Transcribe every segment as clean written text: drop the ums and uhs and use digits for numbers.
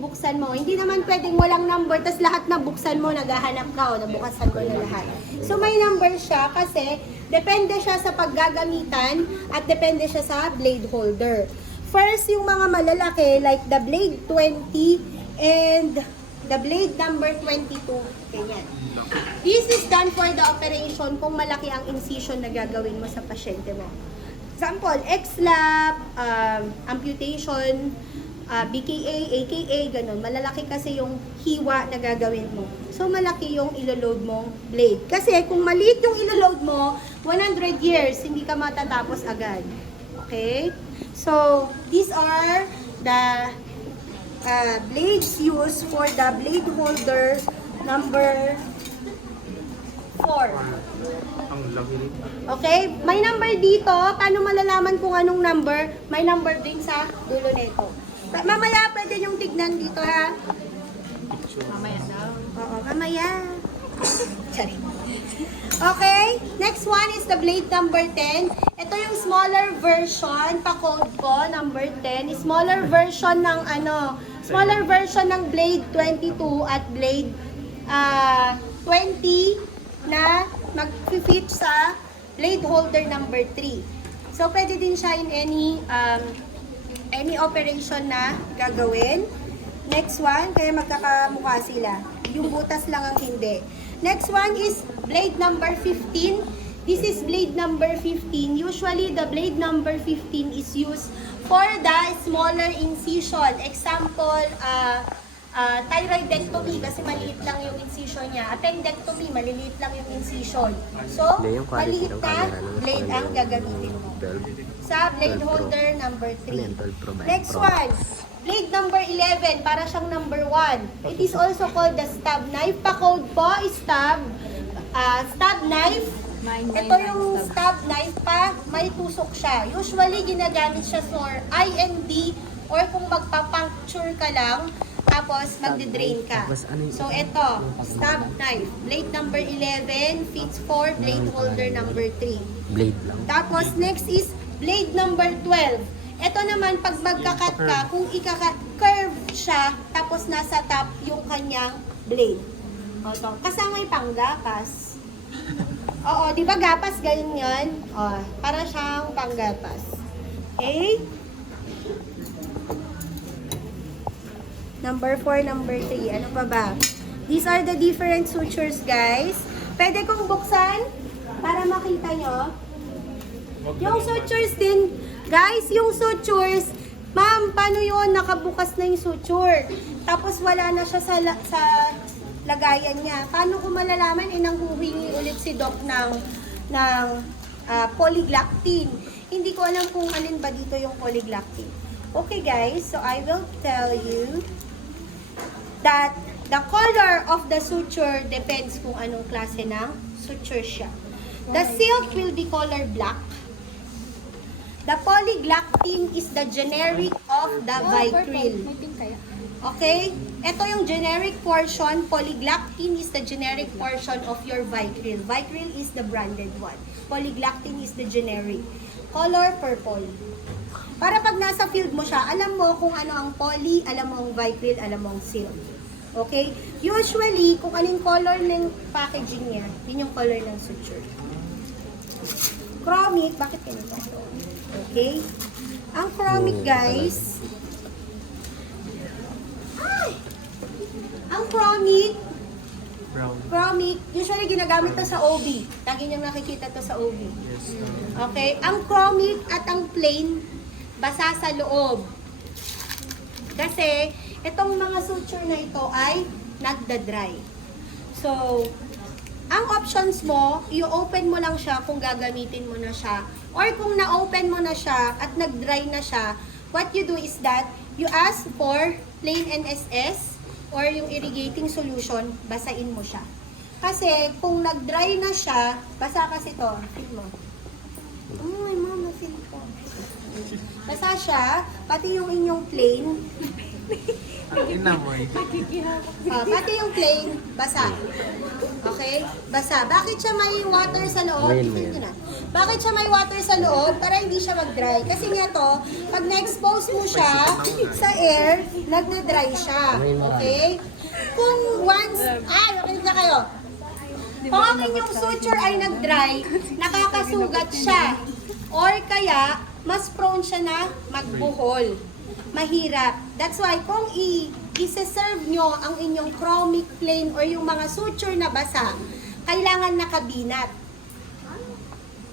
bubuksan mo. Hindi naman pwedeng walang number, tas lahat na buksan mo, naghahanap ka o nabukasan mo na lahat. So may number siya kasi depende siya sa paggagamitan at depende siya sa blade holder. First, yung mga malalaki like the blade 20 and the blade number 22. Ganyan. This is done for the operation kung malaki ang incision na gagawin mo sa pasyente mo. Example, X-lap, amputation, BKA, AKA, ganun. Malalaki kasi yung hiwa na gagawin mo. So, malaki yung iloload mong blade. Kasi kung maliit yung iloload mo, 100 years, hindi ka matatapos agad. Okay? So, these are the blades used for the blade holder number 4. Ang lagi rin. Okay? May number dito. Paano malalaman kung anong number? May number din sa dulo nito. Mamaya pwede yung tignan dito ha. Mamaya daw. Oo, mamaya. Sorry. Okay? Next one is the blade number 10. Ito yung smaller version. Pa-code ko, number 10. Smaller version ng smaller version ng blade 22 at blade 20 na mag-fit sa blade holder number 3. So, pwede din siya in any operation na gagawin. Next one, kaya magkakamukha sila. Yung butas lang ang hindi. Next one is blade number 15. This is blade number 15. Usually, the blade number 15 is used for the smaller incision. Example, thyroidectomy kasi maliit lang yung incision niya. Appendectomy, maliliit lang yung incision. So, maliit na blade ang gagamitin mo. Sa blade holder number 3. Next one, blade number 11, para siyang number 1. It is also called the stab knife. Pa-code po is stab knife. Ito yung stab knife pa, may tusok siya. Usually, ginagamit siya for IND or kung magpa-puncture ka lang, tapos magde-drain ka. So, ito, stab knife. Blade number 11 fits for blade holder number 3. Blade lang. Tapos, next is blade number 12. Ito naman, pag magkakat ka, kung curve siya, tapos nasa top yung kanyang blade. Ito, kasama yung panggapas. Oo, di ba gapas ganyan yun? Para siyang panggapas. Okay? Number 4, number 3. Ano pa ba? These are the different sutures, guys. Pwede kong buksan para makita nyo. Yung sutures din, guys, yung sutures, ma'am, paano yun? Nakabukas na yung suture. Tapos wala na siya sa lagayan niya. Paano ko malalaman? Nanghuhingi ulit si Doc ng polyglactin. Hindi ko alam kung alin ba dito yung polyglactin. Okay, guys, so I will tell you that the color of the suture depends kung anong klase ng suture siya. The silk will be color black. The polyglactin is the generic of the Vicryl. Okay? Ito yung generic portion. Polyglactin is the generic portion of your Vicryl. Vicryl is the branded one. Polyglactin is the generic. Color purple. Para pag nasa field mo siya, alam mo kung ano ang poly, alam mo ang Vicryl, alam mo ang silk. Okay? Usually, kung anong color ng packaging niya, yun yung color ng suture. Chromic, bakit ganito? Okay? Ang chromic, guys, ang chromic, usually ginagamit to sa OB. Lagi niyong nakikita to sa OB. Okay? Ang chromic at ang plain, basa sa loob. Kasi, itong mga suture na ito ay nagda-dry. So, ang options mo, i-open mo lang siya kung gagamitin mo na siya. Or kung na-open mo na siya at nag-dry na siya, what you do is that, you ask for plain NSS or yung irrigating solution, basain mo siya. Kasi, kung nag-dry na siya, basa kasi to. Feel mo. Ay, mama, feel ko. Basa siya, pati yung inyong plain. Inamoy. Pati yung plain, basa. Okay? Basa. Bakit siya may water sa loob? Tingnan nyo na. Bakit siya may water sa loob? Para hindi siya mag-dry. Kasi nga to, pag na-expose mo siya sa air, nagna-dry siya. Okay? Kung once, makinig na kayo. Kung ang inyong suture ay nag-dry, nakakasugat siya. Or kaya, mas prone siya na magbuhol. Mahirap. That's why kung i-serve nyo ang inyong chromic plain or yung mga suture na basa, kailangan nakabinat.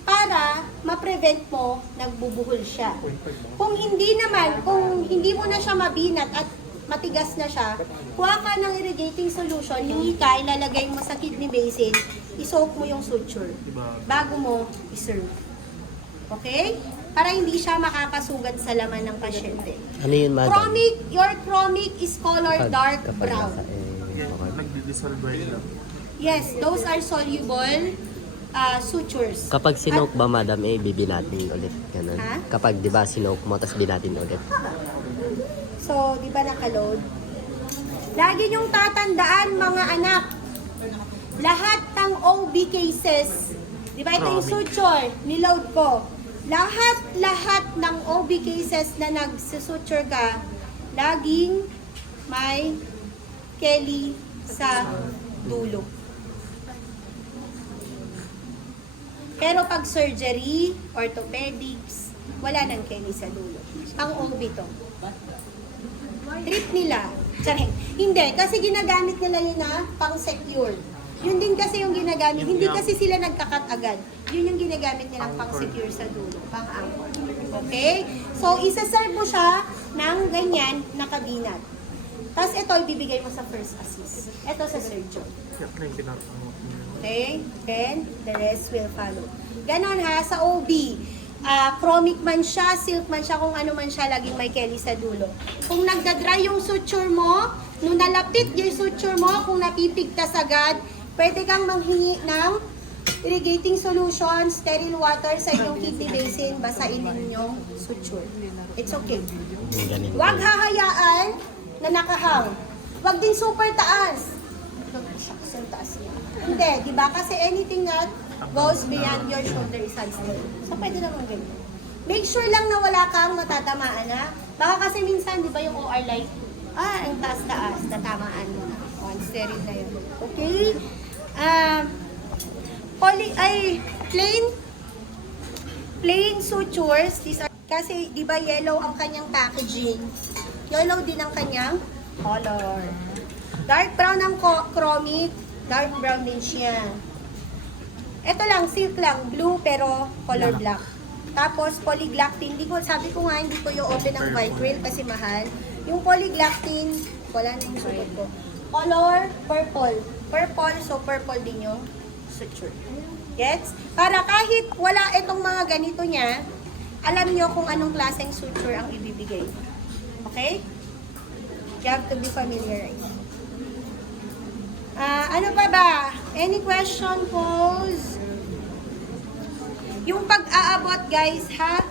Para ma-prevent mo nagbubuhol siya. Kung hindi naman, kung hindi mo na siya mabinat at matigas na siya, kuha ka ng irrigating solution, hingi ka, ilalagay mo sa kidney basin, isoak mo yung suture bago mo iserve. Okay? Para hindi siya makakasugat sa laman ng pasyente. Ano yun, madam? Chromic, your chromic is color dark brown. Nagdi-dissolve lang. Yes, those are soluble sutures. Kapag sinoke ba, madam, bibinatin ulit. Ganun. Ha? Kapag, di ba, sinoke mo, tapos binatin ulit. So, di ba nakaload? Lagi niyong tatandaan, mga anak, lahat ng OB cases, di ba ito yung suture, niload ko. Lahat ng OB cases na nagsusuture ka, laging may Kelly sa dulo. Pero pag surgery, orthopedics, wala nang Kelly sa dulo. Ang OB to. Trip nila. Charing. Hindi, kasi ginagamit nila yun na pang-secure. Yun din kasi yung ginagamit. Hindi kasi sila nagkakat agad. Yun yung ginagamit nilang pang-secure sa dulo. Pang-anchor. Okay? So, isa-serve mo siya ng ganyan na kabinat. Tapos ito, ibibigay mo sa first assist. Ito sa surgeon. Yak na yung pinapangok niya. Okay? Then, the rest will follow. Ganon ha, sa OB. Chromic man siya, silk man siya, kung ano man siya, laging may Kelly sa dulo. Kung nagdadry yung suture mo, nung nalapit yung suture mo, kung napipigtas agad, pwede kang manghingi ng irrigating solution, sterile water sa inyong kidney basin, basain ninyong suture. It's okay. Huwag hahayaan na nakahang. Huwag din super taas. Shucks, ang taas niya. Hindi, di ba? Kasi anything that goes beyond your shoulder is unstable. So, pwede naman ganyan. Make sure lang na wala kang matatamaan, ha? Baka kasi minsan, di ba yung OR light, ang taas-taas, tatamaan mo na. Sterile na yun. Okay? Plain sutures, these are, kasi di ba yellow ang kanyang packaging, yellow din ang kanyang color. Dark brown ang chromic, dark brown din siya. Ito lang, silk lang, blue pero color black. Tapos polyglactin, sabi ko nga hindi ko yung open ng Vicryl kasi mahal. Yung polyglactin, wala na yung sulat ko. Color purple. Purple, so purple din yung suture. Gets? Para kahit wala itong mga ganito niya, alam nyo kung anong klaseng suture ang ibibigay. Okay? You have to be familiarized. Ano pa ba? Any question, pose? Yung pag-aabot, guys, ha?